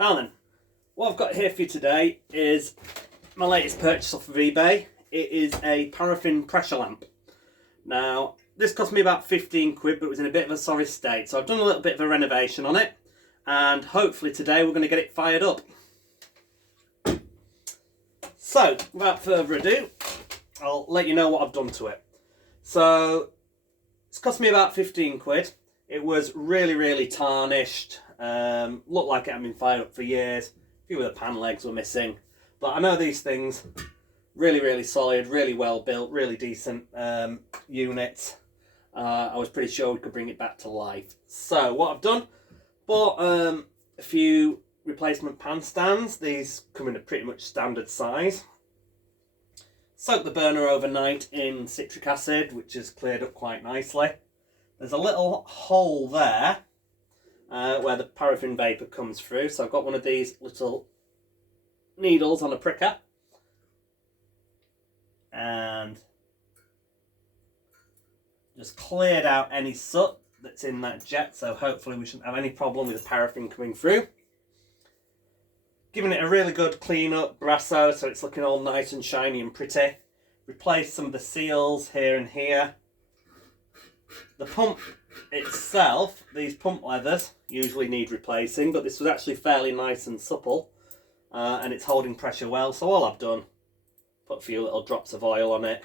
Now then, what I've got here for you today is my latest purchase off of eBay. It is a paraffin pressure lamp. Now, this cost me about 15 quid, but it was in a bit of a sorry state. So I've done a little bit of a renovation on it, and hopefully today we're going to get it fired up. So, without further ado, I'll let you know what I've done to it. So, it's cost me about 15 quid. It was really tarnished. Looked like it hadn't been fired up for years. A few of the pan legs were missing. But I know these things, really solid, really well built, really decent units. I was pretty sure we could bring it back to life. So what I've done, bought a few replacement pan stands. These come in a pretty much standard size. Soaked the burner overnight in citric acid, which has cleared up quite nicely. There's a little hole there where the paraffin vapour comes through. So I've got one of these little needles on a pricker. And just cleared out any soot that's in that jet. So hopefully we shouldn't have any problem with the paraffin coming through. Giving it a really good clean up, brasso, so it's looking all nice and shiny and pretty. Replaced some of the seals here and here. The pump itself, these pump leathers usually need replacing, but this was actually fairly nice and supple, and it's holding pressure well. So all I've done, put a few little drops of oil on it.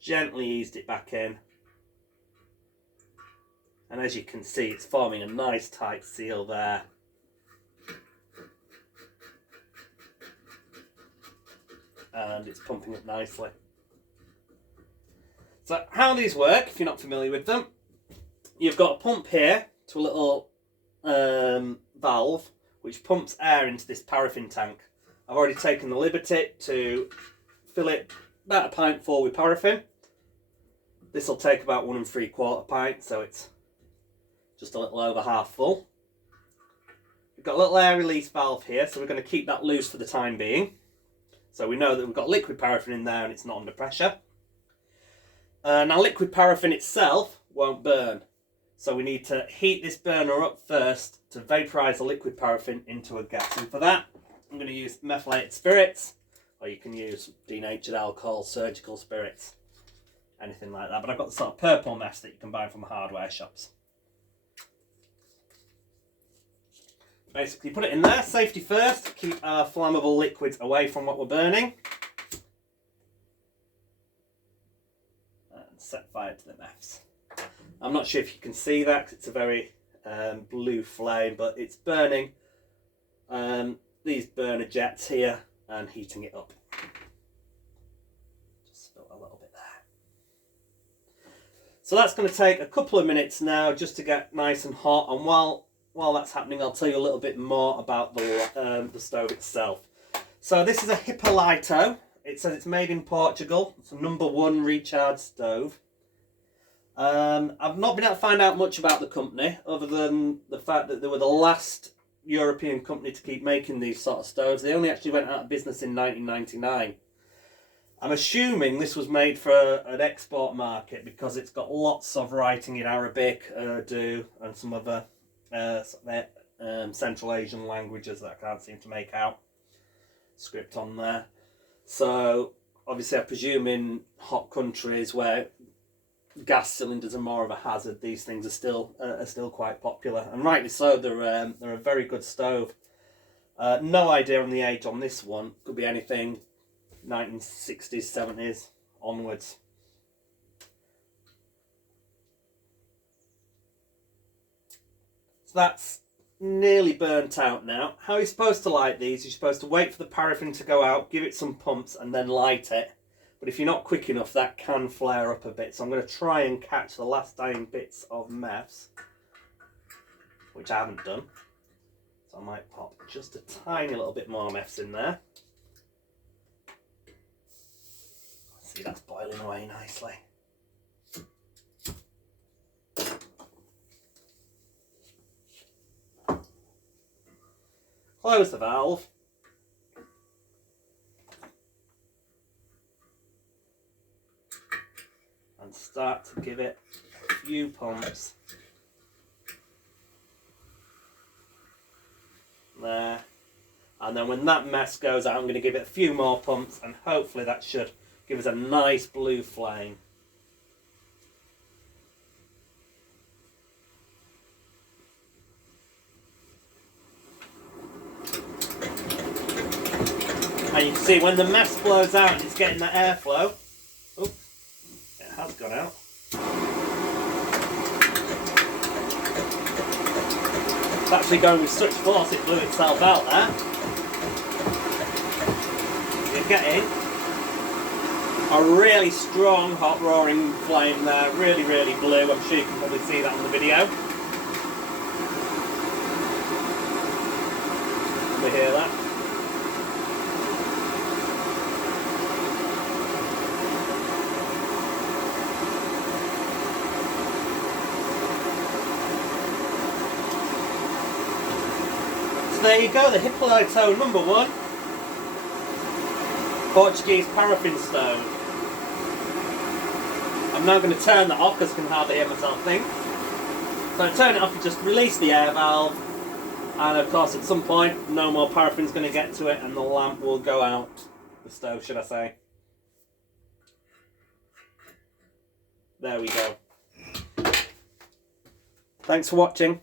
Gently eased it back in. And as you can see, it's forming a nice tight seal there. And it's pumping up nicely. So how these work, if you're not familiar with them, you've got a pump here to a little valve which pumps air into this paraffin tank. I've already taken the liberty to fill it about a pint full with paraffin. This will take about 1 3/4 pints, so it's just a little over half full. We've got a little air release valve here, so we're going to keep that loose for the time being. So we know that we've got liquid paraffin in there and it's not under pressure. Now liquid paraffin itself won't burn. So we need to heat this burner up first to vaporise the liquid paraffin into a gas. And for that, I'm going to use methylated spirits, or you can use denatured alcohol, surgical spirits, anything like that. But I've got the sort of purple mess that you can buy from hardware shops. Basically put it in there, safety first, keep our flammable liquids away from what we're burning. And set fire to the mess. I'm not sure if you can see that because it's a very blue flame, but it's burning these burner jets here and heating it up. Just spill a little bit there. So that's going to take a couple of minutes now just to get nice and hot, and while that's happening, I'll tell you a little bit more about the stove itself. So this is a Hipolito. It says it's made in Portugal. It's a #1 Rechaud stove. I've not been able to find out much about the company, other than the fact that they were the last European company to keep making these sort of stoves. They only actually went out of business in 1999. I'm assuming this was made for an export market because it's got lots of writing in Arabic, Urdu, and some other Central Asian languages that I can't seem to make out script on there. So obviously I presume in hot countries where gas cylinders are more of a hazard, these things are still quite popular, and rightly so. They're a very good stove. No idea on the age on this one. Could be anything 1960s, 70s onwards. So that's nearly burnt out now. How are you supposed to light these? You're supposed to wait for the paraffin to go out, give it some pumps, and then light it. But if you're not quick enough, that can flare up a bit. So I'm going to try and catch the last dying bits of meths, which I haven't done. So I might pop just a tiny little bit more meths in there. See, that's boiling away nicely. Close the valve. And start to give it a few pumps There. And then when that mess goes out, I'm going to give it a few more pumps, and hopefully that should give us a nice blue flame. And you can see when the mess blows out and it's getting that airflow. Oh, it has gone out. It's actually going with such force it blew itself out there. You're getting a really strong hot roaring flame there, really blue. I'm sure you can probably see that on the video. Can we hear that? So there you go, the Hipolito No. 1 Portuguese paraffin stove. I'm now going to turn that off because I can hardly hear myself think. So to turn it off, you just release the air valve, and of course at some point no more paraffin's going to get to it and the lamp will go out. The stove, should I say. There we go. Thanks for watching.